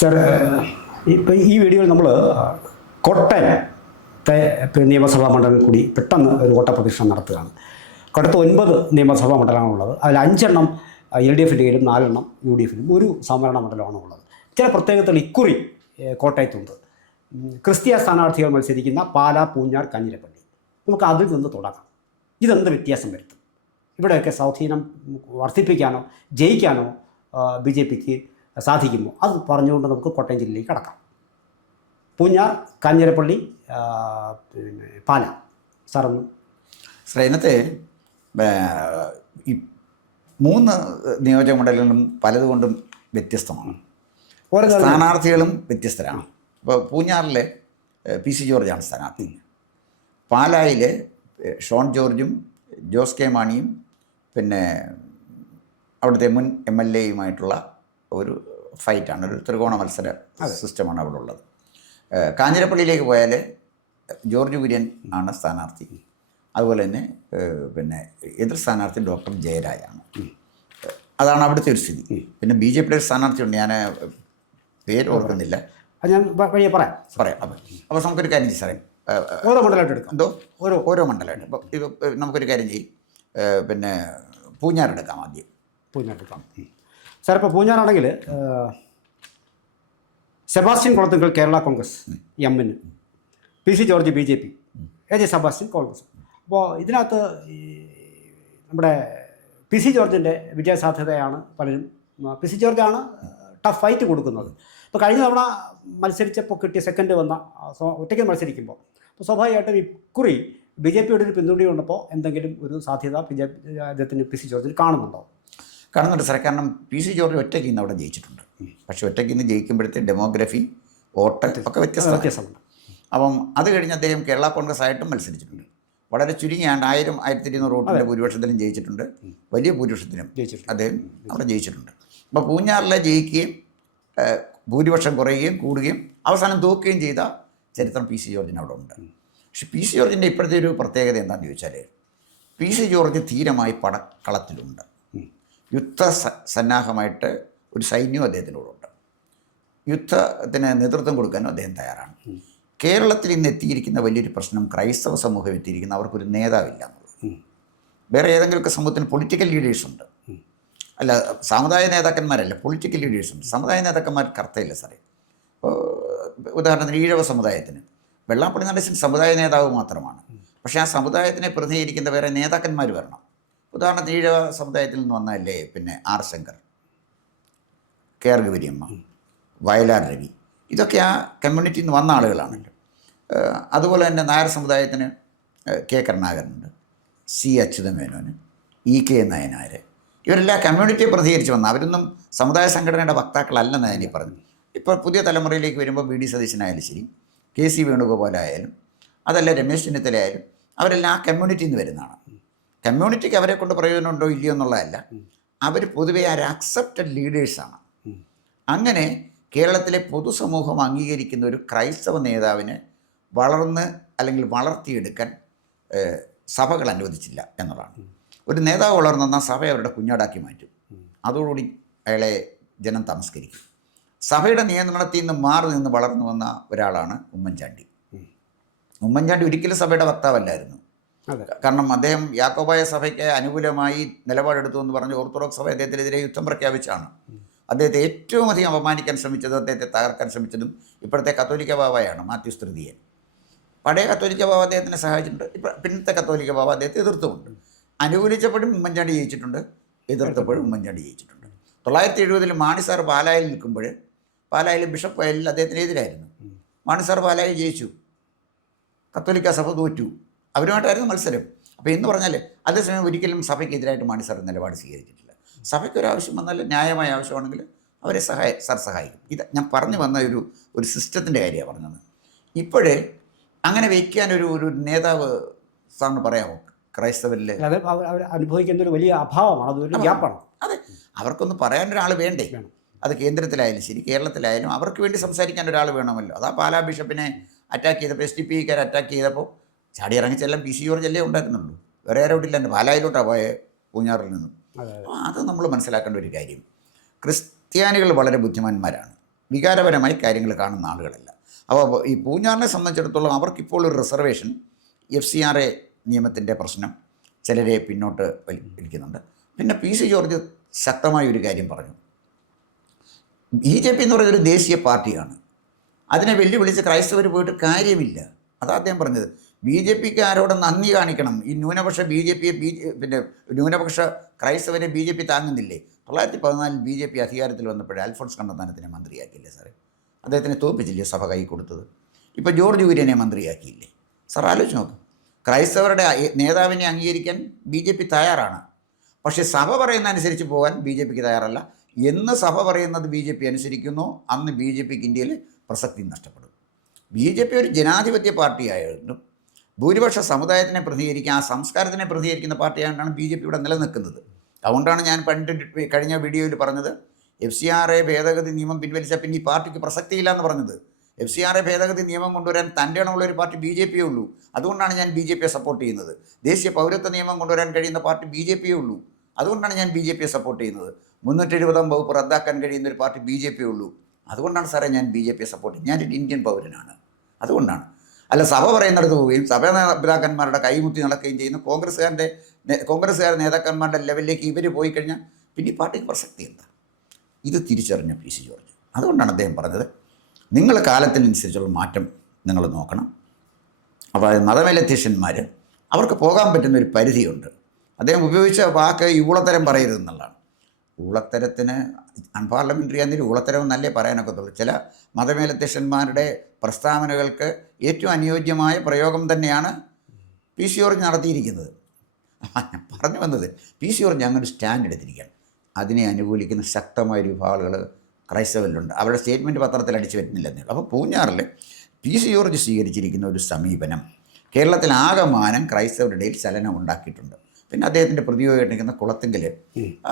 Sir, ഇപ്പം ഈ വീഡിയോയിൽ നമ്മൾ കോട്ടയത്തെ നിയമസഭാ മണ്ഡലം കൂടി പെട്ടെന്ന് ഒരു ഓട്ടപ്രദക്ഷിണം നടത്തുകയാണ്. കോട്ടയത്ത് 9 നിയമസഭാ മണ്ഡലങ്ങളുള്ളത്. അതിൽ 5 LDFിൻ്റെ കീഴിലും 4 UDFിലും ഒരു സംവരണ മണ്ഡലമാണ് ഉള്ളത്. ചില പ്രത്യേകതകൾ ഇക്കുറി കോട്ടയത്തുണ്ട്. ക്രിസ്തീയ സ്ഥാനാർത്ഥികൾ മത്സരിക്കുന്ന പാലാ, പൂഞ്ഞാർ, കാഞ്ഞിരപ്പള്ളി. നമുക്ക് അതിൽ നിന്ന് തുടങ്ങാം. ഇതെന്ത് വ്യത്യാസം വരുത്തും? ഇവിടെയൊക്കെ സ്വാധീനം വർദ്ധിപ്പിക്കാനോ ജയിക്കാനോ BJPക്ക് സാധിക്കുമോ? അത് പറഞ്ഞുകൊണ്ട് നമുക്ക് കോട്ടയം ജില്ലയിലേക്ക് കടക്കാം. പൂഞ്ഞാർ, കാഞ്ഞിരപ്പള്ളി, പിന്നെ പാല. സാറൊന്ന് ഇതിനകത്ത് ഈ 3 നിയോജക മണ്ഡലങ്ങളും പലതുകൊണ്ടും വ്യത്യസ്തമാണ്. ഓരോ സ്ഥാനാർത്ഥികളും വ്യത്യസ്തരാണ്. ഇപ്പോൾ പൂഞ്ഞാറിലെ PC ജോർജാണ് സ്ഥാനാർത്ഥി. പാലായിൽ ഷോൺ ജോർജും ജോസ് കെ മാണിയും പിന്നെ അവിടുത്തെ മുൻ MLAയുമായിട്ടുള്ള ഒരു ഫൈറ്റാണ്, ഒരു ത്രികോണ മത്സര സിസ്റ്റമാണ് അവിടെ ഉള്ളത്. കാഞ്ഞിരപ്പള്ളിയിലേക്ക് പോയാൽ ജോർജ് കുര്യൻ ആണ് സ്ഥാനാർത്ഥി. അതുപോലെ തന്നെ പിന്നെ എതിർ സ്ഥാനാർത്ഥി ഡോക്ടർ ജയരാജാണ്. അതാണ് അവിടുത്തെ ഒരു സ്ഥിതി. പിന്നെ BJPയുടെ ഒരു സ്ഥാനാർത്ഥിയുണ്ട്, ഞാൻ പേര് ഓർക്കുന്നില്ല, ഞാൻ പറയാം. അപ്പോൾ നമുക്കൊരു കാര്യം ചെയ്യും സാറേ, ഓരോ മണ്ഡലമായിട്ട് എടുക്കാം. എന്തോ ഓരോ മണ്ഡലമായിട്ട്. അപ്പോൾ ഇത് നമുക്കൊരു കാര്യം ചെയ്യും, പിന്നെ പൂഞ്ഞാറെടുക്കാം. ആദ്യം പൂഞ്ഞാറെടുക്കാം സാർ. ഇപ്പോൾ പൂഞ്ഞാറാണെങ്കിൽ സെബാസ്റ്റ്യൻ കുളത്തുങ്കൽ കേരള കോൺഗ്രസ് എമ്മിന്, PC George BJP, AJ Sebastian Congress. അപ്പോൾ ഇതിനകത്ത് നമ്മുടെ PC ജോർജിൻ്റെ വിജയസാധ്യതയാണ് പലരും. PC ജോർജാണ് ടഫ് ഫൈറ്റ് കൊടുക്കുന്നത്. ഇപ്പോൾ കഴിഞ്ഞ തവണ മത്സരിച്ചപ്പോൾ കിട്ടിയ സെക്കൻഡ് വന്ന ഒറ്റയ്ക്ക് മത്സരിക്കുമ്പോൾ അപ്പോൾ സ്വാഭാവികമായിട്ടും ഇക്കുറി BJPയുടെ ഒരു പിന്തുണയുണ്ടപ്പോൾ എന്തെങ്കിലും ഒരു സാധ്യത അദ്ദേഹത്തിന് PC ജോർജിന് കാണുന്നുണ്ടോ? കാണുന്നുണ്ട് സാറേ. കാരണം PC ജോർജ് ഒറ്റയ്ക്ക് ഇന്ന് അവിടെ ജയിച്ചിട്ടുണ്ട്. പക്ഷേ ഒറ്റയ്ക്ക് ഇന്ന് ജയിക്കുമ്പോഴത്തെ ഡെമോഗ്രഫി, വോട്ട് ഒക്കെ വ്യത്യസ്തമുണ്ട്. അപ്പം അത് കഴിഞ്ഞ് അദ്ദേഹം കേരള കോൺഗ്രസ് ആയിട്ടും മത്സരിച്ചിട്ടുണ്ട്. വളരെ ചുരുങ്ങിയ 1000-1200 വോട്ടിൻ്റെ ഭൂരിപക്ഷത്തിലും ജയിച്ചിട്ടുണ്ട്. വലിയ ഭൂരിപക്ഷത്തിലും അദ്ദേഹം അവിടെ ജയിച്ചിട്ടുണ്ട്. അപ്പോൾ പൂഞ്ഞാറിലെ ജയിക്കുകയും ഭൂരിപക്ഷം കുറയുകയും കൂടുകയും അവസാനം തോക്കുകയും ചെയ്ത ചരിത്രം PC ജോർജിന് അവിടെ ഉണ്ട്. പക്ഷെ PC ജോർജിൻ്റെ ഇപ്പോഴത്തെ ഒരു പ്രത്യേകത എന്താണെന്ന് ചോദിച്ചാൽ, PC ജോർജ് ധീരമായി പടക്കളത്തിലുണ്ട്. സന്നാഹമായിട്ട് ഒരു സൈന്യവും അദ്ദേഹത്തിനോടുണ്ട്. യുദ്ധത്തിന് നേതൃത്വം കൊടുക്കാനും അദ്ദേഹം തയ്യാറാണ്. കേരളത്തിൽ ഇന്ന് എത്തിയിരിക്കുന്ന വലിയൊരു പ്രശ്നം, ക്രൈസ്തവ സമൂഹം എത്തിയിരിക്കുന്ന അവർക്കൊരു നേതാവില്ല എന്നുള്ളത്. വേറെ ഏതെങ്കിലുമൊക്കെ സമൂഹത്തിന് പൊളിറ്റിക്കൽ ലീഡേഴ്സ് ഉണ്ട്, അല്ല സമുദായ നേതാക്കന്മാരല്ല, പൊളിറ്റിക്കൽ ലീഡേഴ്സ് ഉണ്ട്. സമുദായ നേതാക്കന്മാർ കർത്തയില്ല സാറേ. ഉദാഹരണത്തിന് ഈഴവ സമുദായത്തിന് വെള്ളാപ്പള്ളി നടേശൻ സമുദായ നേതാവ് മാത്രമാണ്. പക്ഷേ ആ സമുദായത്തിനെ പ്രതിനിധീകരിക്കുന്ന വേറെ നേതാക്കന്മാർ വരണം. ഉദാഹരണത്തിന് ഈഴവ സമുദായത്തിൽ നിന്ന് വന്നതല്ലേ പിന്നെ R ശങ്കർ, KR ഗൗരിയമ്മ, വയലാർ രവി, ഇതൊക്കെ ആ കമ്മ്യൂണിറ്റിയിൽ നിന്ന് വന്ന ആളുകളാണല്ലോ. അതുപോലെ തന്നെ നായർ സമുദായത്തിന് K കരുണാകരനുണ്ട്, C അച്യുതമേനോന്, EK നയനാർ, ഇവരെല്ലാം കമ്മ്യൂണിറ്റിയെ പ്രതികരിച്ച് വന്ന, അവരൊന്നും സമുദായ സംഘടനയുടെ വക്താക്കളല്ലെന്ന് ഞാൻ ഈ പറഞ്ഞു. ഇപ്പോൾ പുതിയ തലമുറയിലേക്ക് വരുമ്പോൾ BD സതീശനായാലും ശരി, KC വേണുഗോപാലായാലും അതല്ല രമേശ് ചെന്നിത്തലയായാലും അവരെല്ലാം ആ കമ്മ്യൂണിറ്റിയിൽ നിന്ന് വരുന്നതാണ്. കമ്മ്യൂണിറ്റിക്ക് അവരെ കൊണ്ട് പ്രയോജനമുണ്ടോ ഇല്ലയോ എന്നുള്ളതല്ല, അവർ പൊതുവെ ഒരു അക്സെപ്റ്റഡ് ലീഡേഴ്സാണ്. അങ്ങനെ കേരളത്തിലെ പൊതുസമൂഹം അംഗീകരിക്കുന്ന ഒരു ക്രൈസ്തവ നേതാവിനെ അല്ലെങ്കിൽ വളർത്തിയെടുക്കാൻ സഭകൾ അനുവദിച്ചില്ല എന്നുള്ളതാണ്. ഒരു നേതാവ് വളർന്നെന്നാൽ സഭ അവരുടെ കുഞ്ഞാടാക്കി മാറ്റും. അതോടുകൂടി അയാളെ ജനം തമസ്കരിക്കും. സഭയുടെ നിയന്ത്രണത്തിൽ നിന്ന് മാറി നിന്ന് വളർന്നു വന്ന ഒരാളാണ് ഉമ്മൻചാണ്ടി. ഉമ്മൻചാണ്ടി ഒരിക്കലും സഭയുടെ വക്താവല്ലായിരുന്നു. കാരണം അദ്ദേഹം യാക്കോബായ സഭയ്ക്ക് അനുകൂലമായി നിലപാടെടുത്തു എന്ന് പറഞ്ഞ് ഓർത്തഡോക്സ് സഭ അദ്ദേഹത്തിനെതിരെ യുദ്ധം പ്രഖ്യാപിച്ചാണ്. അദ്ദേഹത്തെ ഏറ്റവും അധികം അപമാനിക്കാൻ ശ്രമിച്ചതും അദ്ദേഹത്തെ തകർക്കാൻ ശ്രമിച്ചതും ഇപ്പോഴത്തെ കത്തോലിക്ക ബാവയാണ്, മാത്യൂസ് തൃതീയൻ. പഴയ കത്തോലിക്ക ബാവ അദ്ദേഹത്തിനെ സഹായിച്ചിട്ടുണ്ട്, പിന്നത്തെ കത്തോലിക്ക ബാവ അദ്ദേഹത്തെ എതിർത്തുമുണ്ട്. അനുകൂലിച്ചപ്പോഴും ഉമ്മൻചാണ്ടി ജയിച്ചിട്ടുണ്ട്, എതിർത്തപ്പോഴും ഉമ്മൻചാണ്ടി ജയിച്ചിട്ടുണ്ട്. 970 മാണി സാർ പാലായിൽ നിൽക്കുമ്പോൾ പാലായിൽ ബിഷപ്പ് എല്ലാം അദ്ദേഹത്തിനെതിരായിരുന്നു. മാണി സാർ പാലായിൽ ജയിച്ചു, കത്തോലിക്ക സഭ തോറ്റു, അവരുമായിട്ടായിരുന്നു മത്സരം. അപ്പോൾ എന്ന് പറഞ്ഞാൽ അതേസമയം ഒരിക്കലും സഭയ്ക്കെതിരായിട്ട് മാണി സാർ നിലപാട് സ്വീകരിച്ചിട്ടില്ല. സഭയ്ക്കൊരാവശ്യം വന്നാൽ ന്യായമായ ആവശ്യമാണെങ്കിൽ അവരെ സഹായിക്കും. ഇത് ഞാൻ പറഞ്ഞു വന്ന ഒരു സിസ്റ്റത്തിൻ്റെ കാര്യമാണ് പറഞ്ഞത്. ഇപ്പോഴേ അങ്ങനെ വയ്ക്കാനൊരു നേതാവ് സാറിന് പറയാമോ? ക്രൈസ്തവരിൽ അവർ അനുഭവിക്കുന്ന ഒരു വലിയ അഭാവമാണ്, അതൊരു ഗ്യാപ്പാണ്. അതെ, അവർക്കൊന്ന് പറയാനൊരാൾ വേണ്ടേ? അത് കേന്ദ്രത്തിലായാലും ശരി കേരളത്തിലായാലും അവർക്ക് വേണ്ടി സംസാരിക്കാൻ ഒരാൾ വേണമല്ലോ. അതാ പാലാ ബിഷപ്പിനെ അറ്റാക്ക് ചെയ്തപ്പോൾ SDPക്കാർ അറ്റാക്ക് ചെയ്തപ്പോൾ ചാടി ഇറങ്ങിച്ചെല്ലാം PC ജോർജ് അല്ലേ ഉണ്ടാക്കുന്നുള്ളൂ, വേറെ ആരോട്ടില്ല. പാലായിലോട്ടാണ് പോയ പൂഞ്ഞാറിൽ നിന്നും. അത് നമ്മൾ മനസ്സിലാക്കേണ്ട ഒരു കാര്യം, ക്രിസ്ത്യാനികൾ വളരെ ബുദ്ധിമാന്മാരാണ്. വികാരപരമായി കാര്യങ്ങൾ കാണുന്ന ആളുകളല്ല. അപ്പോൾ ഈ പൂഞ്ഞാറിനെ സംബന്ധിച്ചിടത്തോളം അവർക്കിപ്പോൾ ഒരു റിസർവേഷൻ FCRA നിയമത്തിൻ്റെ പ്രശ്നം ചിലരെ പിന്നോട്ട് വലിക്കുന്നുണ്ട്. പിന്നെ PC ജോർജ് ശക്തമായ ഒരു കാര്യം പറഞ്ഞു. BJP എന്ന് പറയുന്നൊരു ദേശീയ പാർട്ടിയാണ്. അതിനെ വെല്ലുവിളിച്ച് ക്രൈസ്തവർ പോയിട്ട് കാര്യമില്ല. അതാ അദ്ദേഹം പറഞ്ഞത്. BJPക്ക് ആരോട് നന്ദി കാണിക്കണം. ഈ ന്യൂനപക്ഷ പിന്നെ ന്യൂനപക്ഷ ക്രൈസ്തവരെ BJP താങ്ങുന്നില്ലേ? 1914 BJP അധികാരത്തിൽ വന്നപ്പോഴേ അൽഫോൺസ് കണ്ണന്താനത്തിനെ മന്ത്രിയാക്കിയില്ലേ സാറേ? അദ്ദേഹത്തിനെ തോൽപ്പിച്ചില്ലേ സഭ കൈ കൊടുത്തത്? ഇപ്പോൾ ജോർജ് കുര്യനെ മന്ത്രിയാക്കിയില്ലേ? സാർ ആലോചിച്ച് നോക്ക്. ക്രൈസ്തവരുടെ നേതാവിനെ അംഗീകരിക്കാൻ BJP തയ്യാറാണ്. പക്ഷേ സഭ പറയുന്ന അനുസരിച്ച് പോകാൻ BJPക്ക് തയ്യാറല്ല. എന്ന് സഭ പറയുന്നത് BJP അനുസരിക്കുന്നോ അന്ന് BJPക്ക് ഇന്ത്യയിൽ പ്രസക്തി നഷ്ടപ്പെടും. BJP ഒരു ജനാധിപത്യ പാർട്ടിയായിരുന്നു. ഭൂരിപക്ഷ സമുദായത്തിനെ പ്രതികരിക്കുക, ആ സംസ്കാരത്തിനെ പ്രതികരിക്കുന്ന പാർട്ടിയായിട്ടാണ് BJP ഇവിടെ നിലനിൽക്കുന്നത്. അതുകൊണ്ടാണ് ഞാൻ കഴിഞ്ഞ വീഡിയോയിൽ പറഞ്ഞത് FCRA ഭേദഗതി നിയമം പിൻവലിച്ചാൽ പിന്നെ ഈ പാർട്ടിക്ക് പ്രസക്തിയില്ല എന്ന് പറഞ്ഞത്. FCRA ഭേദഗതി നിയമം കൊണ്ടുവരാൻ തൻ്റെ ഇടമുള്ളൊരു പാർട്ടി BJPയേ ഉള്ളൂ. അതുകൊണ്ടാണ് ഞാൻ BJPയെ സപ്പോർട്ട് ചെയ്യുന്നത്. ദേശീയ പൗരത്വ നിയമം കൊണ്ടുവരാൻ കഴിയുന്ന പാർട്ടി BJPയേ ഉള്ളൂ. അതുകൊണ്ടാണ് ഞാൻ BJPയെ സപ്പോർട്ട് ചെയ്യുന്നത്. 370 വകുപ്പ് റദ്ദാക്കാൻ കഴിയുന്ന ഒരു പാർട്ടി BJPയേ ഉള്ളൂ. അതുകൊണ്ടാണ് സാറേ ഞാൻ BJPയെ സപ്പോർട്ട് ചെയ്യുന്നത്. ഞാനൊരു ഇന്ത്യൻ പൗരനാണ്. അതുകൊണ്ടാണ്. അല്ല സഭ പറയുന്നിടത്ത് പോവുകയും സഭാ നേതാക്കന്മാരുടെ കൈമുത്തി നടക്കുകയും ചെയ്യുന്ന കോൺഗ്രസ്സുകാരുടെ നേതാക്കന്മാരുടെ ലെവലിലേക്ക് ഇവർ പോയി കഴിഞ്ഞാൽ പിന്നെ ഈ പാർട്ടിക്ക് പ്രസക്തി എന്താ? ഇത് തിരിച്ചറിഞ്ഞ PC ജോർജ്. അതുകൊണ്ടാണ് അദ്ദേഹം പറഞ്ഞത് നിങ്ങൾ കാലത്തിനനുസരിച്ചുള്ള മാറ്റം നിങ്ങൾ നോക്കണം. അപ്പോൾ മതമേലധ്യക്ഷന്മാർ അവർക്ക് പോകാൻ പറ്റുന്നൊരു പരിധിയുണ്ട്. അദ്ദേഹം ഉപയോഗിച്ച വാക്ക് ഊളത്തരം പറയരുതെന്നുള്ളതാണ്. ഊളത്തരത്തിന് അൺപാർലമെൻ്ററി ആണെങ്കിൽ ഊളത്തരം എന്നല്ലേ പറയാനൊക്കത്തുള്ളൂ. ചില മതമേലധ്യക്ഷന്മാരുടെ പ്രസ്താവനകൾക്ക് ഏറ്റവും അനുയോജ്യമായ പ്രയോഗം തന്നെയാണ് PC ജോർജ് നടത്തിയിരിക്കുന്നത്. ഞാൻ പറഞ്ഞു വന്നത് PC ജോർജ് അങ്ങനെ ഒരു സ്റ്റാൻഡ് എടുത്തിരിക്കുകയാണ്. അതിനെ അനുകൂലിക്കുന്ന ശക്തമായ വിഭാഗങ്ങൾ ക്രൈസ്തവരിലുണ്ട്. അവരുടെ സ്റ്റേറ്റ്മെൻറ്റ് പത്രത്തിൽ അടിച്ചു വരുന്നില്ലെന്നേ ഉള്ളൂ. അപ്പോൾ പൂഞ്ഞാറിൽ PC ജോർജ് സ്വീകരിച്ചിരിക്കുന്ന ഒരു സമീപനം കേരളത്തിൽ ആകമാനം ക്രൈസ്തവരുടെ ഇടയിൽ ചലനം ഉണ്ടാക്കിയിട്ടുണ്ട്. പിന്നെ അദ്ദേഹത്തിൻ്റെ പ്രതിയോഗിക്കുന്ന കുളത്തിങ്കിൽ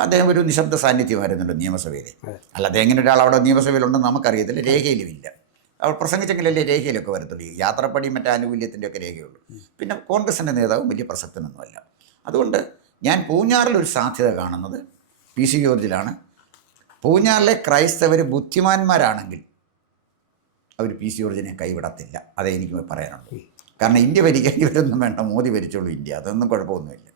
അദ്ദേഹം ഒരു നിശബ്ദ സാന്നിധ്യമായിരുന്നല്ലോ നിയമസഭയിൽ. അല്ലാതെ എങ്ങനെ ഒരാൾ അവിടെ നിയമസഭയിലുണ്ടെന്ന് നമുക്കറിയത്തില്ല, രേഖയിലുമില്ല. അവർ പ്രസംഗിച്ചെങ്കിലല്ലേ രേഖയിലൊക്കെ വരത്തുള്ളൂ. യാത്രപ്പടിയും മറ്റേ ആനുകൂല്യത്തിൻ്റെയൊക്കെ രേഖയുള്ളൂ. പിന്നെ കോൺഗ്രസിൻ്റെ നേതാവും വലിയ പ്രസക്തനൊന്നുമല്ല. അതുകൊണ്ട് ഞാൻ പൂഞ്ഞാറിലൊരു സാധ്യത കാണുന്നത് PC ജോർജിലാണ്. പൂഞ്ഞാറിലെ ക്രൈസ്തവർ ബുദ്ധിമാന്മാരാണെങ്കിൽ അവർ PC ജോർജിനെ കൈവിടത്തില്ല. അതേ എനിക്ക് പറയാനുള്ളൂ. കാരണം ഇന്ത്യ ഭരിക്കാൻ ഇവരൊന്നും വേണ്ട, മോദി ഭരിച്ചോളൂ ഇന്ത്യ, അതൊന്നും കുഴപ്പമൊന്നുമില്ല.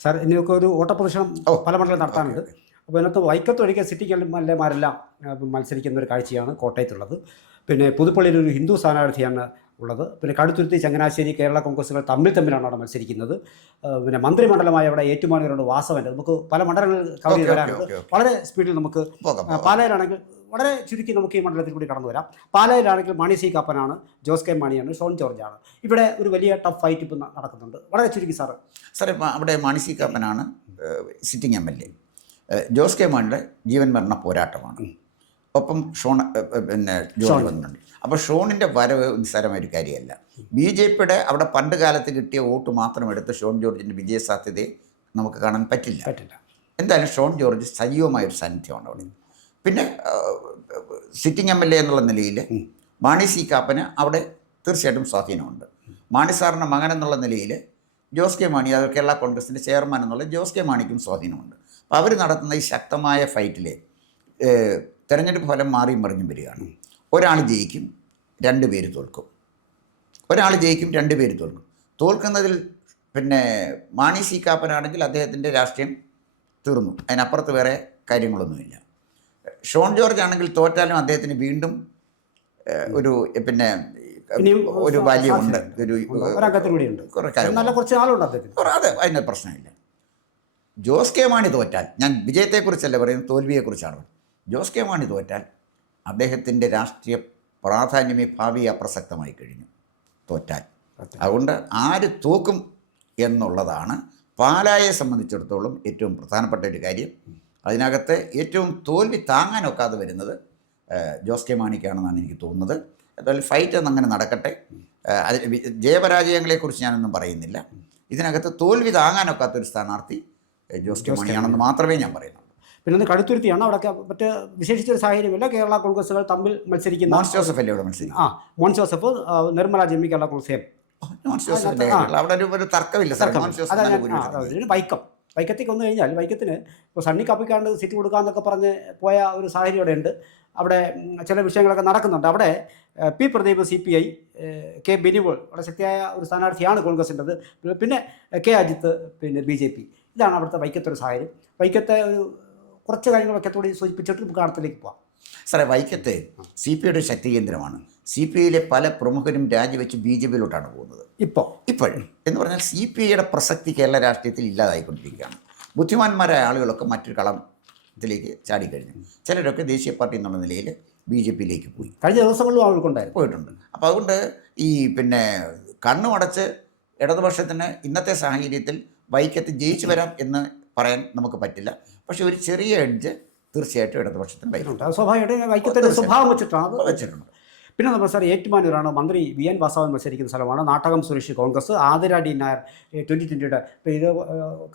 സാർ ഇനിയൊക്കെ ഒരു ഓട്ടപ്രദർശനം പല മണ്ഡലം നടത്താനുണ്ട്. അപ്പോൾ ഇതിനകത്ത് വൈക്കത്തൊഴികെ സിറ്റി എംഎൽഎമാരെല്ലാം മത്സരിക്കുന്ന ഒരു കാഴ്ചയാണ് കോട്ടയത്തുള്ളത്. പിന്നെ പുതുപ്പള്ളിയിൽ ഒരു ഹിന്ദു സ്ഥാനാർത്ഥിയാണ് ഉള്ളത്. പിന്നെ കടുത്തുരുത്തി, ചങ്ങനാശ്ശേരി, കേരള കോൺഗ്രസുകൾ തമ്മിലാണ് അവിടെ മത്സരിക്കുന്നത്. പിന്നെ മന്ത്രിമണ്ഡലമായ അവിടെ ഏറ്റുമാനൂരുണ്ട്, വാസവൻ്റെ. നമുക്ക് പല മണ്ഡലങ്ങൾ കവർ ചെയ്ത് വരാനുണ്ട്. വളരെ സ്പീഡിൽ നമുക്ക് പാലായിലാണെങ്കിൽ വളരെ ചുരുക്കി നമുക്ക് ഈ മണ്ഡലത്തിൽ കൂടി കടന്നു വരാം. പാലായിലാണെങ്കിൽ മാണി സി കാപ്പനാണ്, ജോസ് കെ മാണിയാണ്, ഷോൺ ജോർജാണ്. ഇവിടെ ഒരു വലിയ ടഫ് ഫൈറ്റ് ഇപ്പം നടക്കുന്നുണ്ട്. വളരെ ചുരുക്കി സാറ്. അവിടെ മാണി സി കാപ്പനാണ് സിറ്റിംഗ് MLA. ജോസ് കെ മാണിയുടെ ജീവൻ മരണ പോരാട്ടമാണ്. ഒപ്പം ഷോൺ പിന്നെ ജോർജ് വന്നിട്ടുണ്ട്. അപ്പോൾ ഷോണിൻ്റെ വരവ് നിസ്സാരമായൊരു കാര്യമല്ല. BJPയുടെ അവിടെ പണ്ട് കാലത്ത് കിട്ടിയ വോട്ട് മാത്രം എടുത്ത് ഷോൺ ജോർജിൻ്റെ വിജയസാധ്യതയെ നമുക്ക് കാണാൻ പറ്റില്ല. എന്തായാലും ഷോൺ ജോർജ് സജീവമായൊരു സാന്നിധ്യമാണ് അവിടെ. പിന്നെ സിറ്റിംഗ് MLA എന്നുള്ള നിലയിൽ മാണി സി കാപ്പന് അവിടെ തീർച്ചയായിട്ടും സ്വാധീനമുണ്ട്. മാണി സാറിൻ്റെ മകൻ എന്നുള്ള നിലയിൽ ജോസ് കെ മാണി, അത് കേരള കോൺഗ്രസിൻ്റെ ചെയർമാൻ എന്നുള്ള ജോസ് കെ മാണിക്കും സ്വാധീനമുണ്ട്. അപ്പോൾ അവർ നടത്തുന്ന ഈ ശക്തമായ ഫൈറ്റിൽ തെരഞ്ഞെടുപ്പ് ഫലം മാറിയും മറിഞ്ഞും വരികയാണ്. ഒരാൾ ജയിക്കും, 2 പേര് തോൽക്കും. ഒരാൾ ജയിക്കും, 2 പേര് തോൽക്കും. തോൽക്കുന്നതിൽ പിന്നെ മാണി സി കാപ്പനാണെങ്കിൽ അദ്ദേഹത്തിൻ്റെ രാഷ്ട്രീയം തീർന്നു, അതിനപ്പുറത്ത് വേറെ കാര്യങ്ങളൊന്നുമില്ല. ഷോൺ ജോർജ് ആണെങ്കിൽ തോറ്റാലും അദ്ദേഹത്തിന് വീണ്ടും ഒരു പിന്നെ ഒരു വാല്യമുണ്ട്, അതെ, അതിന് പ്രശ്നമില്ല. ജോസ് കെ മാണി തോറ്റാൽ, ഞാൻ വിജയത്തെക്കുറിച്ചല്ല പറയുന്നത്, തോൽവിയെക്കുറിച്ചാണ്. ജോസ് കെ മാണി തോറ്റാൽ അദ്ദേഹത്തിൻ്റെ രാഷ്ട്രീയ പ്രാധാന്യമേ ഭാവി അപ്രസക്തമായി കഴിഞ്ഞു തോറ്റാൽ. അതുകൊണ്ട് ആര് തോക്കും എന്നുള്ളതാണ് പാലായെ സംബന്ധിച്ചിടത്തോളം ഏറ്റവും പ്രധാനപ്പെട്ട ഒരു കാര്യം. അതിനകത്ത് ഏറ്റവും തോൽവി താങ്ങാനൊക്കാതെ വരുന്നത് ജോസ് കെ മാണിക്കാണെന്നാണ് എനിക്ക് തോന്നുന്നത്. അതുപോലെ ഫൈറ്റ് അങ്ങനെ നടക്കട്ടെ. ജയപരാജയങ്ങളെക്കുറിച്ച് ഞാനൊന്നും പറയുന്നില്ല. ഇതിനകത്ത് തോൽവി താങ്ങാനൊക്കാത്തൊരു സ്ഥാനാർത്ഥി ജോസ് കെ മാണിയാണെന്ന് മാത്രമേ ഞാൻ പറയുന്നുള്ളൂ. പിന്നെ ഒന്ന് കടുത്തുരുത്തിയാണ്. അവിടെ മറ്റ് വിശേഷിച്ചൊരു സാഹചര്യമില്ല. കേരള കോൺഗ്രസുകൾ തമ്മിൽ മത്സരിക്കുന്ന മോൻസ് ജോസഫ് അല്ലേ അവിടെ മത്സരിക്കും? Mons Joseph, Nirmala Jemmy, Kerala Congress. അവിടെ ഒരു തർക്കമില്ല. വൈക്കത്തേക്ക് വന്നു കഴിഞ്ഞാൽ വൈക്കത്തിന് ഇപ്പോൾ സണ്ണി കപ്പിക്കാണ്ട് സീറ്റ് കൊടുക്കാമെന്നൊക്കെ പറഞ്ഞ് പോയ ഒരു സാഹചര്യം അവിടെ ഉണ്ട്. അവിടെ ചില വിഷയങ്ങളൊക്കെ നടക്കുന്നുണ്ട്. അവിടെ P Pradeep CPI, K Binimol അവിടെ ശക്തിയായ ഒരു സ്ഥാനാർത്ഥിയാണ് കോൺഗ്രസിൻ്റെത്, പിന്നെ കെ അജിത്ത് പിന്നെ BJP. ഇതാണ് അവിടുത്തെ വൈക്കത്തെ ഒരു സാഹചര്യം. വൈക്കത്തെ ഒരു കുറച്ച് കാര്യങ്ങളൊക്കെ കൂടി സൂചിപ്പിച്ചിട്ട് നമുക്ക് അടുത്തിലേക്ക് പോകാം. സാറേ, വൈക്കത്തെ CPIയുടെ ശക്തി കേന്ദ്രമാണ്. CPIയിലെ പല പ്രമുഖരും രാജിവെച്ച് BJPയിലോട്ടാണ് പോകുന്നത് ഇപ്പോഴും. എന്ന് പറഞ്ഞാൽ CPIയുടെ പ്രസക്തി കേരള രാഷ്ട്രീയത്തിൽ ഇല്ലാതായിക്കൊണ്ടിരിക്കുകയാണ്. ബുദ്ധിമാന്മാരായ ആളുകളൊക്കെ മറ്റൊരു കളത്തിലേക്ക് ചാടിക്കഴിഞ്ഞു. ചിലരൊക്കെ ദേശീയ പാർട്ടി എന്നുള്ള നിലയിൽ BJPയിലേക്ക് പോയി. കഴിഞ്ഞ ദിവസങ്ങളിലും അവർക്കുണ്ടായിരുന്നു പോയിട്ടുണ്ട്. അപ്പോൾ അതുകൊണ്ട് ഈ പിന്നെ കണ്ണുമടച്ച് ഇടതുപക്ഷത്തിന് ഇന്നത്തെ സാഹചര്യത്തിൽ വൈക്കത്ത് ജയിച്ചു വരാം എന്ന് പറയാൻ നമുക്ക് പറ്റില്ല. പക്ഷേ ഒരു ചെറിയ എഡ്ജ് തീർച്ചയായിട്ടും ഇടതുപക്ഷത്തിന് വൈക്കുണ്ട്. അത് സ്വാഭാവികമായിട്ട് വൈക്കത്തിൻ്റെ സ്വഭാവം വെച്ചിട്ടാണ് അത് വെച്ചിട്ടുണ്ട്. പിന്നെ നമ്മൾ സാർ ഏറ്റുമാനൂരാണ് മന്ത്രി VN വാസവൻ മത്സരിക്കുന്ന സ്ഥലമാണ്. നാട്ടകം സുരേഷ് കോൺഗ്രസ്, ആതിര D നായർ 2020. ഇപ്പോൾ ഇത്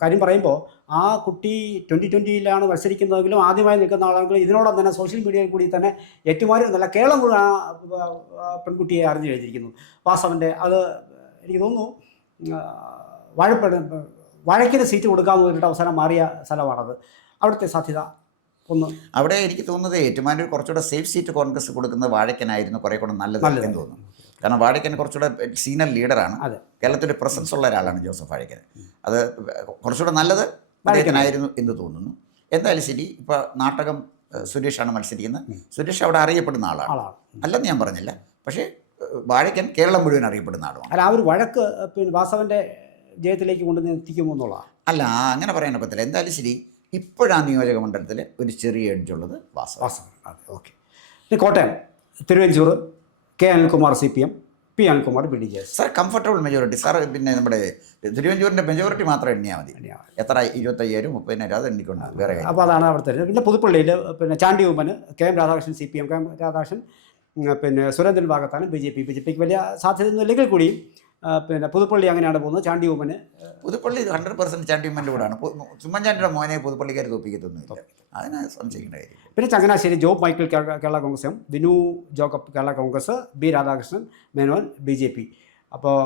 കാര്യം പറയുമ്പോൾ ആ കുട്ടി 2020-ലാണ് മത്സരിക്കുന്നതെങ്കിലും ആദ്യമായി നിൽക്കുന്ന ആളെങ്കിലും ഇതിനോടൊപ്പം തന്നെ സോഷ്യൽ മീഡിയയിൽ കൂടി തന്നെ ഏറ്റുമാനൂർ എന്നല്ല കേരളം കൂടി ആ പെൺകുട്ടിയെ അറിഞ്ഞു കഴിഞ്ഞിരിക്കുന്നു. വാസവൻ്റെ അത് എനിക്ക് തോന്നുന്നു വഴക്കിന് സീറ്റ് കൊടുക്കാമെന്ന് പറഞ്ഞിട്ട് അവസാനം മാറിയ സ്ഥലമാണത്. അവിടുത്തെ സാധ്യത ഒന്ന് അവിടെ എനിക്ക് തോന്നുന്നത് ഏറ്റുമാനൂർ കുറച്ചുകൂടെ സേഫ് സീറ്റ് കോൺഗ്രസ് കൊടുക്കുന്നത് വാഴക്കനായിരുന്നു കുറേ കൂടെ നല്ലത് എന്ന് തോന്നുന്നു. കാരണം വാഴക്കൻ കുറച്ചുകൂടെ സീനിയർ ലീഡറാണ്. കേരളത്തിൻ്റെ പ്രസൻസ് ഉള്ള ഒരാളാണ് ജോസഫ് വാഴക്കൻ. അത് കുറച്ചുകൂടെ നല്ലത് വാഴക്കനായിരുന്നു എന്ന് തോന്നുന്നു. എന്തായാലും ശരി, ഇപ്പോൾ നാട്ടകം സുരേഷാണ് മത്സരിക്കുന്നത്. സുരേഷ് അവിടെ അറിയപ്പെടുന്ന ആളാണ്, അല്ലെന്ന് ഞാൻ പറഞ്ഞില്ല. പക്ഷേ വാഴക്കൻ കേരളം മുഴുവൻ അറിയപ്പെടുന്ന ആളുമാണ്. അല്ല, ആ ഒരു വഴക്ക് പിന്നെ വാസവൻ്റെ ജയത്തിലേക്ക് കൊണ്ടുവന്ന് എത്തിക്കുമോ എന്നുള്ളതാണ്. അല്ല, അങ്ങനെ പറയാൻ പറ്റില്ല. എന്തായാലും ശരി, ഇപ്പോഴാ നിയോജക മണ്ഡലത്തിൽ ഒരു ചെറിയ എഡ്ജുള്ളത് വാസവൻ. അതെ, ഓക്കെ. പിന്നെ Kottayam Thiruvanchoor K Anilkumar CPM, P Anilkumar BDJS. Sir comfortable majority. Sir പിന്നെ നമ്മുടെ തിരുവഞ്ചൂരിൻ്റെ മെജോറിറ്റി മാത്രം എണ്ണിയാൽ മതി. എത്ര 25,000 30,000 അത് എണ്ണിക്കൊണ്ട് വേറെ. അപ്പോൾ അതാണ് അവിടുത്തെ. പിന്നെ പുതുപ്പള്ളിയിൽ പിന്നെ Chandy Oommen KM Radhakrishnan CPM, KM Radhakrishnan പിന്നെ സുരേന്ദ്രൻ ഭാഗത്താണ് BJPക്ക് വലിയ സാധ്യതയൊന്നും ഇല്ലെങ്കിൽ കൂടിയും പിന്നെ പുതുപ്പള്ളി അങ്ങനെയാണ് പോകുന്നത്. ചാണ്ടി ഉമ്മന് പുതുപ്പള്ളി 100% ചാണ്ടി ഉമ്മൻ്റെ കൂടാണ്. ഉമ്മൻചാണ്ടിയുടെ മോനെ പുതുപ്പള്ളിക്കാർ തോപ്പിക്കത്തൊന്നുമില്ല, അതിന് സംശയിക്കേണ്ട കാര്യം. പിന്നെ Changanassery job Michael Kerala Congress, Vinu Jacob Kerala Congress, B Radhakrishnan Menon BJP. അപ്പോൾ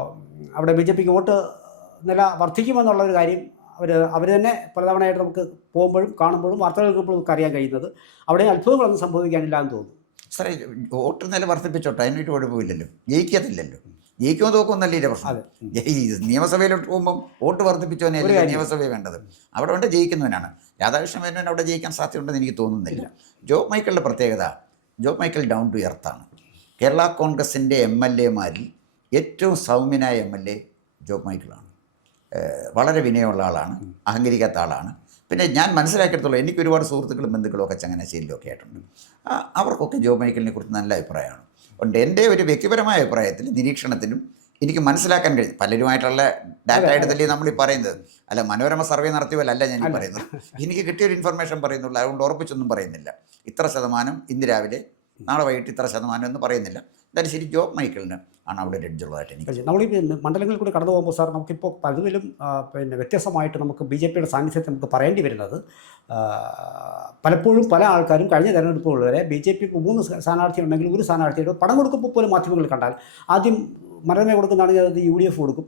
അവിടെ BJPക്ക് വോട്ട് നില വർദ്ധിക്കുമെന്നുള്ള ഒരു കാര്യം അവർ തന്നെ പലതവണയായിട്ട് നമുക്ക് പോകുമ്പോഴും കാണുമ്പോഴും വാർത്തകൾ കേൾക്കുമ്പോഴും നമുക്ക് അറിയാൻ കഴിയുന്നത്. അവിടെ അത്ഭുതങ്ങളൊന്നും സംഭവിക്കാനില്ല എന്ന് തോന്നുന്നു. സാറേ, വോട്ട് നില വർദ്ധിപ്പിച്ചോട്ടെ, അതിനൊരു കുഴപ്പമില്ലല്ലോ. ജയിക്കത്തില്ലല്ലോ. ജയിക്കുമോ തോക്കുമെന്നല്ല ഇതിൻ്റെ പ്രശ്നം. നിയമസഭയിലോട്ട് പോകുമ്പം വോട്ട് വർദ്ധിപ്പിച്ചവനെയല്ല നിയമസഭയെ വേണ്ടത്. അവിടെ വേണ്ട ജയിക്കുന്നവനാണ്. രാധാകൃഷ്ണൻ മേനോൻ അവിടെ ജയിക്കാൻ സാധ്യതയുണ്ടെന്ന് എനിക്ക് തോന്നുന്നില്ല. ജോബ് മൈക്കിളിൻ്റെ പ്രത്യേകത, ജോബ് മൈക്കിൾ ഡൗൺ ടു എർത്താണ്. കേരള കോൺഗ്രസിൻ്റെ MLAമാരിൽ ഏറ്റവും സൗമ്യനായ MLA ജോബ് മൈക്കിളാണ്. വളരെ വിനയമുള്ള ആളാണ്, അഹങ്കരിക്കാത്ത ആളാണ്. പിന്നെ ഞാൻ മനസ്സിലാക്കിയെടുത്തോളൂ, എനിക്ക് ഒരുപാട് സുഹൃത്തുക്കളും ബന്ധുക്കളും ഒക്കെ ചങ്ങനാശ്ശേരിയിലും ഒക്കെ ആയിട്ടുണ്ട്. അവർക്കൊക്കെ ജോബ് മൈക്കിളിനെ കുറിച്ച് നല്ല അഭിപ്രായമാണ്. അതുകൊണ്ട് എൻ്റെ ഒരു വ്യക്തിപരമായ അഭിപ്രായത്തിൽ നിരീക്ഷണത്തിലും എനിക്ക് മനസ്സിലാക്കാൻ കഴിയും. പലരുമായിട്ടുള്ള ഡാറ്റ എടുത്തല്ലേ നമ്മൾ ഈ പറയുന്നത്. അല്ല, മനോരമ സർവേ നടത്തിയവരല്ല ഞാൻ ഈ പറയുന്നത്. എനിക്ക് കിട്ടിയൊരു ഇൻഫർമേഷൻ പറയുന്നുള്ളൂ. അതുകൊണ്ട് ഉറപ്പിച്ചൊന്നും പറയുന്നില്ല. ഇത്ര ശതമാനം ഇന്ന് രാവിലെ, നാളെ വൈകിട്ട് ഇത്ര ശതമാനം എന്ന് പറയുന്നില്ല. എന്തായാലും ശരി, ജോബ് മൈക്കിളിന് ആണ് അവിടെ ഒരു എഡ്ജുള്ളതായിട്ട് എനിക്ക്. നമ്മൾ ഈ മണ്ഡലങ്ങളിൽ കൂടി കടന്നു പോകുമ്പോൾ സാർ നമുക്കിപ്പോൾ പലതിലും പിന്നെ വ്യത്യസ്തമായിട്ട് നമുക്ക് BJPയുടെ സാന്നിധ്യത്തെ നമുക്ക് പറയേണ്ടി വരുന്നത്, പലപ്പോഴും പല ആൾക്കാരും കഴിഞ്ഞ തെരഞ്ഞെടുപ്പുകൾ വരെ BJPക്ക് 3 സ്ഥാനാർത്ഥി ഉണ്ടെങ്കിൽ ഒരു സ്ഥാനാർത്ഥിയുടെ പണം കൊടുക്കുമ്പോൾ പോലും മാധ്യമങ്ങളിൽ കണ്ടാൽ ആദ്യം മനോരമ കൊടുക്കുന്നതാണ്, അത് UDF കൊടുക്കും.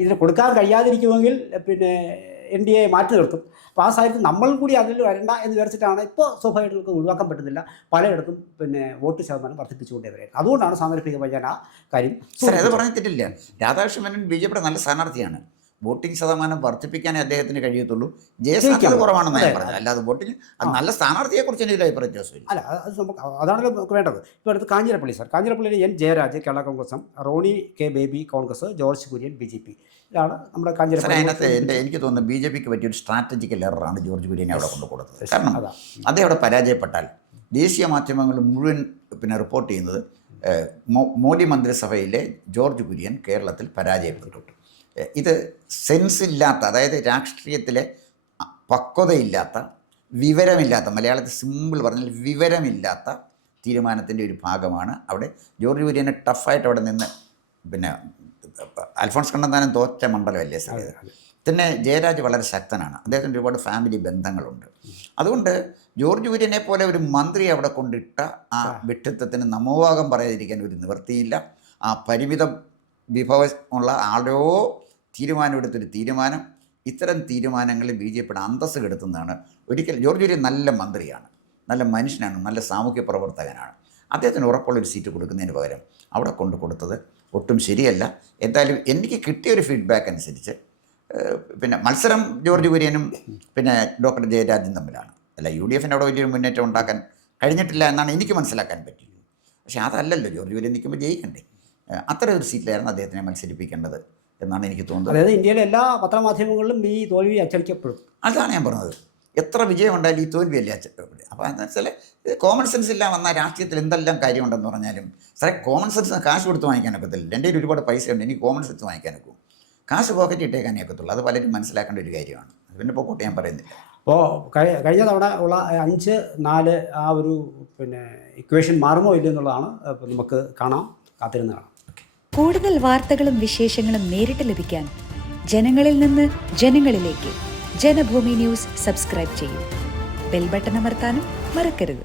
ഇതിന് കൊടുക്കാൻ കഴിയാതിരിക്കുമെങ്കിൽ പിന്നെ NDA മാറ്റി നിർത്തും. അപ്പോൾ ആ സാഹചര്യത്തിൽ നമ്മൾ കൂടി അതിൽ വരണ്ട എന്ന് വിചാരിച്ചിട്ടാണ് ഇപ്പോൾ സ്വാഭാവികമായിട്ട് നമുക്ക് ഒഴിവാക്കാൻ പറ്റുന്നില്ല. പലയിടത്തും പിന്നെ വോട്ട് ശതമാനം വർദ്ധിപ്പിച്ചുകൊണ്ടേ വരെ. അതുകൊണ്ടാണ് സാന്ദർഭികമായി ഞാൻ ആ കാര്യം അത് പറഞ്ഞിട്ടില്ല. രാധാകൃഷ്ണൻ മേനോൻ BJPയുടെ നല്ല സ്ഥാനാർത്ഥിയാണ്. വോട്ടിംഗ് ശതമാനം വർദ്ധിപ്പിക്കാനേ അദ്ദേഹത്തിന് കഴിയത്തുള്ളൂ. ജയസാധ്യത കുറവാണെന്ന് ഞാൻ പറഞ്ഞത്. അല്ലാതെ വോട്ടിംഗ് നല്ല സ്ഥാനാർത്ഥിയെക്കുറിച്ച് എനിക്ക് അഭിപ്രായ വ്യത്യാസമില്ല. അല്ല, അത് നമുക്ക് അതാണല്ലോ നമുക്ക് വേണ്ടത്. ഇപ്പോൾ അടുത്ത് കാഞ്ഞിരപ്പള്ളി സാർ, കാഞ്ഞിരപ്പള്ളിയിൽ N ജയരാജ് കേരള കോൺഗ്രസും, Roni K Baby Congress, George Kurian BJP. ഇതാണ് നമ്മുടെ കാഞ്ഞിരപ്പള്ളി. അതിനകത്ത് എനിക്ക് തോന്നുന്നു BJPക്ക് പറ്റിയൊരു സ്ട്രാറ്റജിക്കൽ എററാണ് ജോർജ് കുര്യനെ അവിടെ കൊണ്ട് കൊടുത്തത്. കാരണം അദ്ദേഹം അവിടെ പരാജയപ്പെട്ടാൽ ദേശീയ മാധ്യമങ്ങൾ മുഴുവൻ പിന്നെ റിപ്പോർട്ട് ചെയ്യുന്നത് മോദി മന്ത്രിസഭയിലെ ജോർജ് കുര്യൻ കേരളത്തിൽ പരാജയപ്പെട്ടു. ഇത് സെൻസില്ലാത്ത, അതായത് രാഷ്ട്രീയത്തിലെ പക്വതയില്ലാത്ത, വിവരമില്ലാത്ത, മലയാളത്തിൽ സിമ്പിൾ പറഞ്ഞാൽ വിവരമില്ലാത്ത തീരുമാനത്തിൻ്റെ ഒരു ഭാഗമാണ് അവിടെ ജോർജ് കുര്യനെ ടഫായിട്ട് അവിടെ നിന്ന്. പിന്നെ അൽഫോൺസ് കണ്ണന്താനം തോറ്റ മണ്ഡലമല്ലേ സാർ. പിന്നെ ജയരാജ് വളരെ ശക്തനാണ്. അദ്ദേഹത്തിന് ഒരുപാട് ഫാമിലി ബന്ധങ്ങളുണ്ട്. അതുകൊണ്ട് ജോർജ് കുര്യനെ പോലെ ഒരു മന്ത്രി അവിടെ കൊണ്ടിട്ട ആ വിഡ്ഢിത്തത്തിന് നമോഭാഗം പറയാതിരിക്കാൻ ഒരു നിവൃത്തിയില്ല. ആ പരിമിത വിഭവമുള്ള ആരോ തീരുമാനമെടുത്തൊരു തീരുമാനം, ഇത്തരം തീരുമാനങ്ങളിൽ BJPയുടെ അന്തസ്സ് കെടുത്തുന്നതാണ്. ഒരിക്കൽ ജോർജ് കുര്യൻ നല്ല മന്ത്രിയാണ്, നല്ല മനുഷ്യനാണ്, നല്ല സാമൂഹ്യ പ്രവർത്തകനാണ്. അദ്ദേഹത്തിന് ഉറപ്പുള്ളൊരു സീറ്റ് കൊടുക്കുന്നതിന് പകരം അവിടെ കൊടുത്തത് ഒട്ടും ശരിയല്ല. എന്തായാലും എനിക്ക് കിട്ടിയൊരു ഫീഡ്ബാക്ക് അനുസരിച്ച് പിന്നെ മത്സരം ജോർജ് കുര്യനും പിന്നെ ഡോക്ടർ ജയരാജൻ തമ്മിലാണ്. അല്ല, UDFന് അവിടെ വലിയൊരു മുന്നേറ്റം ഉണ്ടാക്കാൻ കഴിഞ്ഞിട്ടില്ല എന്നാണ് എനിക്ക് മനസ്സിലാക്കാൻ പറ്റിയത്. പക്ഷേ അതല്ലല്ലോ, ജോർജ് കുര്യൻ നിൽക്കുമ്പോൾ ജയിക്കണ്ടേ? അത്ര ഒരു സീറ്റിലായിരുന്നു അദ്ദേഹത്തിനെ മത്സരിപ്പിക്കേണ്ടത് എന്നാണ് എനിക്ക് തോന്നുന്നത്. അതായത് ഇന്ത്യയിലെ എല്ലാ പത്രമാധ്യമങ്ങളിലും ഈ തോൽവി അച്ചടിക്കപ്പെടും. അതാണ് ഞാൻ പറഞ്ഞത്. എത്ര വിജയം ഉണ്ടായാലും ഈ തോൽവിയല്ലേ അച്ചടിക്കപ്പെടും. അപ്പോൾ എന്താ വെച്ചാൽ കോമൺ സെൻസ് ഇല്ല വന്നാൽ രാഷ്ട്രീയത്തിൽ എന്തെല്ലാം കാര്യമുണ്ടെന്ന് പറഞ്ഞാലും സാറേ, കോമൺ സെൻസ് കാശ് കൊടുത്ത് വാങ്ങിക്കാൻ ഒക്കത്തില്ല. എൻ്റെ കയ്യിൽ ഒരുപാട് പൈസ ഉണ്ട്, എനിക്ക് കോമൺ സെൻസ് വാങ്ങിക്കാൻ ഒക്കും. കാശ് പോക്കറ്റ് ഇട്ടേക്കാനേ ഒക്കത്തുള്ളൂ. അത് പലരും മനസ്സിലാക്കേണ്ട ഒരു കാര്യമാണ്. പിന്നെ പോക്കോട്ട് ഞാൻ പറയുന്നില്ല. അപ്പോൾ കഴിഞ്ഞ തവണ ഉള്ള 5-4 ആ ഒരു പിന്നെ ഇക്വേഷൻ മാറുമോ ഇല്ലെന്നുള്ളതാണ് നമുക്ക് കാത്തിരുന്ന് കാണാം. കൂടുതൽ വാർത്തകളും വിശേഷങ്ങളും നേരിട്ട് ലഭിക്കാൻ ജനങ്ങളിൽ നിന്ന് ജനങ്ങളിലേക്ക് ജനഭൂമി ന്യൂസ് സബ്സ്ക്രൈബ് ചെയ്യൂ. ബെൽ ബട്ടൺ അമർത്താനും മറക്കരുത്.